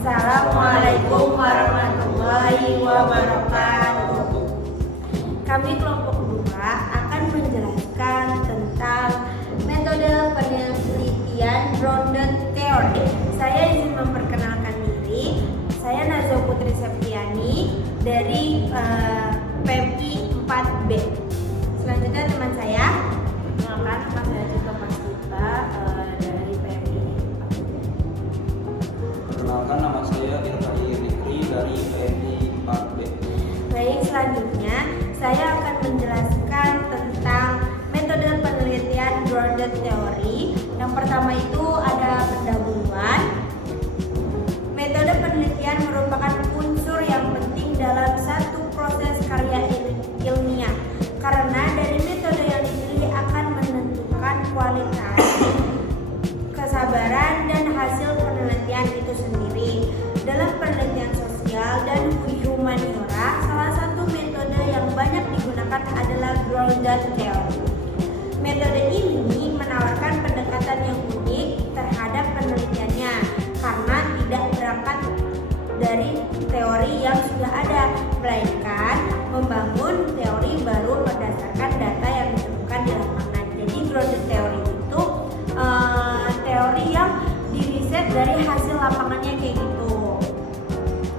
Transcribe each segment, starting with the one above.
Assalamualaikum warahmatullahi wabarakatuh. Kami kelompok 2 akan menjelaskan tentang metode penelitian grounded theory. Saya izin memperkenalkan diri. Saya Nazwa Putri Septiani dari PMI 4B. Selanjutnya teman saya. Kenalkan, nama saya Citra Pastita dari PMI 4B. Perkenalkan, nama saya Irfani Fikri dari PMI 4B. Baik, selanjutnya saya akan menjelaskan tentang metode penelitian grounded theory. Yang pertama itu ada pendahuluan. Metode penelitian merupakan unsur yang penting dalam satu proses karya ilmiah, karena dari metode yang dipilih akan menentukan kualitas, kesabaran, dan hasil penelitian itu sendiri. Dalam penelitian sosial dan humaniora, salah satu metode yang banyak digunakan adalah grounded theory. Metode ini menawarkan pendekatan yang unik terhadap penelitiannya karena tidak berangkat dari teori yang sudah ada, melainkan membangun teori baru berdasarkan data yang ditemukan di lapangan. Jadi grounded theory itu teori yang diriset dari hasil lapangannya kayak gitu.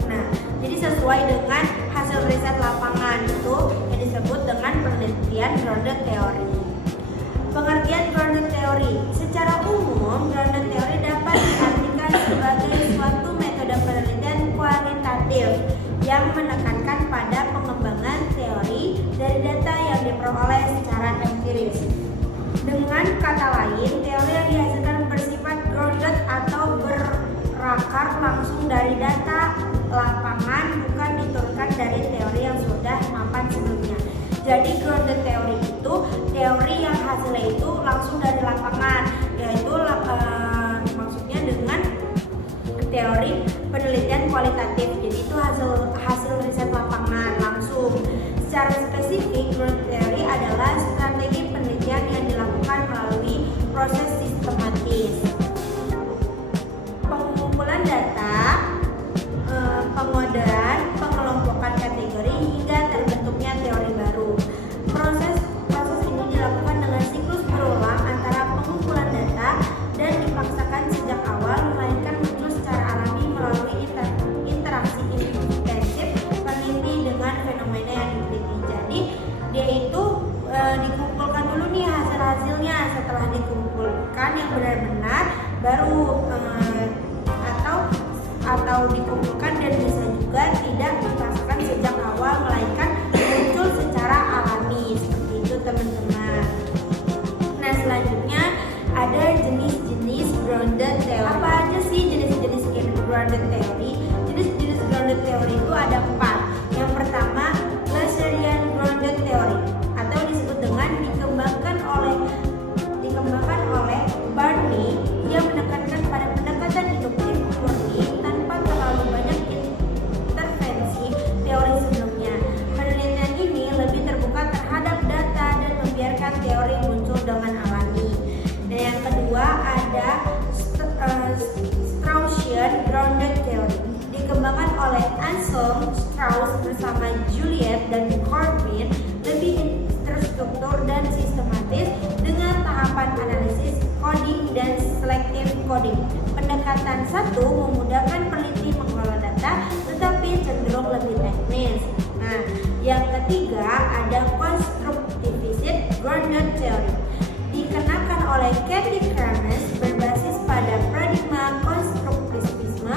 Nah, jadi sesuai dengan hasil riset lapangan itu yang disebut dengan penelitian grounded theory. Pengertian grounded theory. Secara umum, grounded theory dapat diartikan sebagai suatu metode penelitian kualitatif yang menekankan pada pengembangan teori dari data yang diperoleh secara empiris. Dengan kata lain, teori yang dihasilkan bersifat grounded atau berakar langsung dari data lapangan, bukan diturunkan dari teori yang sudah mapan sebelumnya. Jadi grounded theory itu teori yang hasilnya itu langsung dari lapangan, yaitu maksudnya dengan teori penelitian kualitatif. Jadi itu hasil riset lapangan langsung. Secara spesifik, grounded theory adalah strategi penelitian yang dilakukan melalui proses sistematis, pengumpulan data, pengodean, pengelompokan kategori hingga terbentuknya teori baru. Proses ini dilakukan dengan siklus berulang antara pengumpulan data dan dipaksakan sejak awal, melainkan muncul secara alami melalui interaksi intensif peneliti dengan fenomena yang diteliti. Jadi dia itu dikumpulkan dulu nih hasilnya. Setelah dikumpulkan yang benar-benar baru atau dikumpulkan dan bisa juga tidak dipaksakan sejak awal, melainkan muncul secara alami. Seperti itu teman-teman. Nah, selanjutnya ada jenis-jenis grounded theory. Apa aja sih jenis-jenis grounded theory? Jenis-jenis grounded theory itu ada 4. Yang pertama, Clausewitian grounded theory, atau disebut dengan dikembangkan oleh Barney. Dia menekankan pada pendekatan induktif murni tanpa terlalu banyak intervensi teori sebelumnya. Penelitian ini lebih terbuka terhadap data dan membiarkan teori muncul dengan alami. Dan yang kedua ada Straussian grounded theory, dikembangkan oleh Anselm Strauss bersama Juliet dan Corbin, lebih terstruktur dan sistematis dengan tahapan analisis, coding, dan selective coding. Pendekatan satu memudahkan peneliti mengelola data, tetapi cenderung lebih teknis. Nah, yang ketiga ada constructivist grounded theory, dikenakan oleh Cathy Krames, berbasis pada paradigma konstruktivisme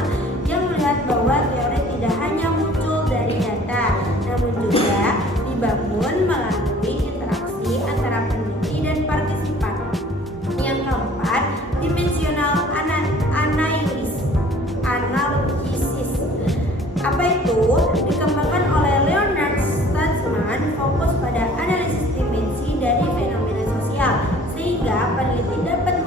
yang melihat bahwa teori tidak hanya muncul dari data, namun juga dibangun melalui interaksi antara peneliti dan partisipan. Yang keempat, dimensional analisis. Apa itu? Dikembangkan oleh Leonard Stoltzman, fokus pada analisis dimensi dari fenomena sosial, sehingga peneliti dapat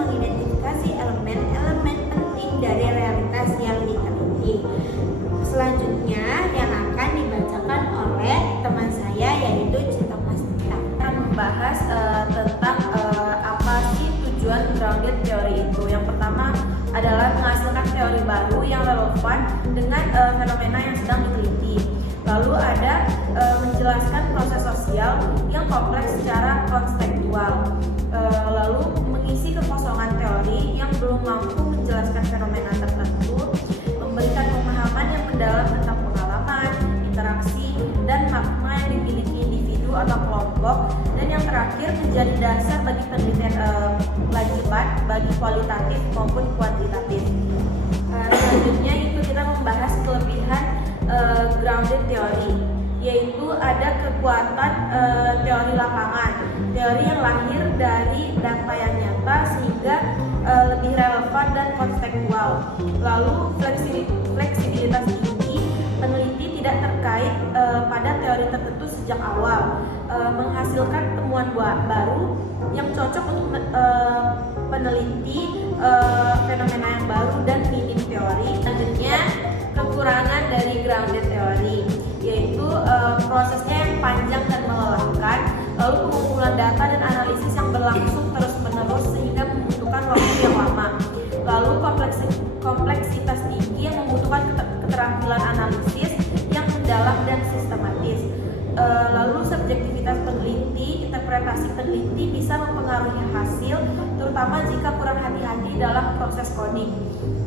dengan fenomena yang sedang diteliti. Lalu ada menjelaskan proses sosial yang kompleks secara konstekstual. Lalu mengisi kekosongan teori yang belum mampu menjelaskan fenomena tertentu, memberikan pemahaman yang mendalam tentang pengalaman, interaksi, dan makna yang dimiliki individu atau kelompok, dan yang terakhir menjadi dasar bagi penelitian lanjutan bagi kualitatif maupun kuantitatif. Selanjutnya itu kita membahas kelebihan grounded theory, yaitu ada kekuatan teori lapangan, teori yang lahir dari data yang nyata sehingga lebih relevan dan kontekstual. Lalu fleksibilitas tinggi, peneliti tidak terkait pada teori tertentu sejak awal, menghasilkan temuan baru yang cocok untuk peneliti fenomena yang baru dan minim teori. Selanjutnya kekurangan dari grounded theory, yaitu prosesnya yang panjang dan melelahkan, lalu pengumpulan data dan analisis yang berlangsung terus-menerus sehingga membutuhkan waktu yang lama, lalu kompleksitas tinggi yang membutuhkan keterampilan analisis yang mendalam dan sistematis, lalu subjektivitas peneliti, interpretasi peneliti bisa mempengaruhi hasil, terutama jika kurang hati-hati dalam proses coding.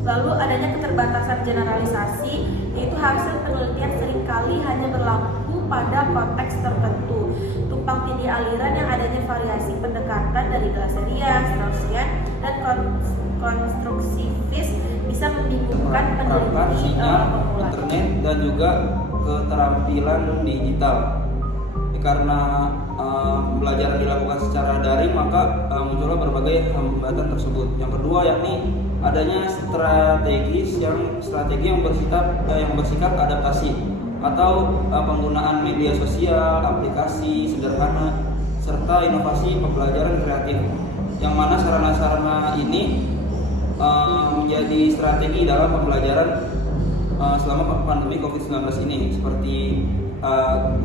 Lalu adanya keterbatasan generalisasi, yaitu hasil penelitian seringkali hanya berlaku pada konteks tertentu. Tumpang tindih aliran yang adanya variasi pendekatan dari Glaserian, Straussian, dan konstruktivis bisa membingungkan peneliti pemula. Internet dan juga keterampilan digital. Karena pembelajaran dilakukan secara daring, maka muncullah berbagai hambatan tersebut. Yang kedua yakni adanya strategi yang bersifat adaptasi atau penggunaan media sosial, aplikasi sederhana, serta inovasi pembelajaran kreatif. Yang mana sarana-sarana ini menjadi strategi dalam pembelajaran selama pandemi COVID-19 ini, seperti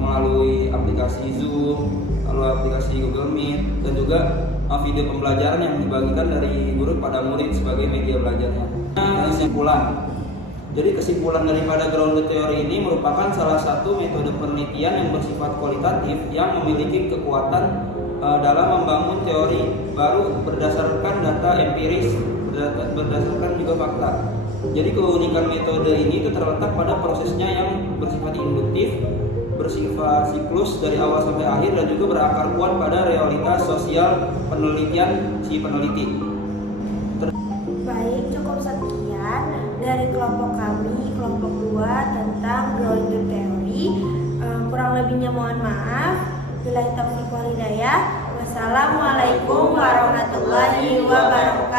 melalui aplikasi Zoom, lalu aplikasi Google Meet, dan juga video pembelajaran yang dibagikan dari guru pada murid sebagai media belajarnya. Kesimpulan. Jadi kesimpulan daripada grounded theory ini merupakan salah satu metode penelitian yang bersifat kualitatif yang memiliki kekuatan dalam membangun teori baru berdasarkan data empiris, berdasarkan juga fakta. Jadi keunikan metode ini itu terletak pada prosesnya yang bersifat induktif, bersifat siklus dari awal sampai akhir, dan juga berakar kuat pada realitas sosial penelitian si peneliti. Baik, cukup sekian dari kelompok kami, kelompok 2 tentang grounded theory. Kurang lebihnya mohon maaf. Billahi taufiq wal hidayah. Wassalamualaikum warahmatullahi wabarakatuh.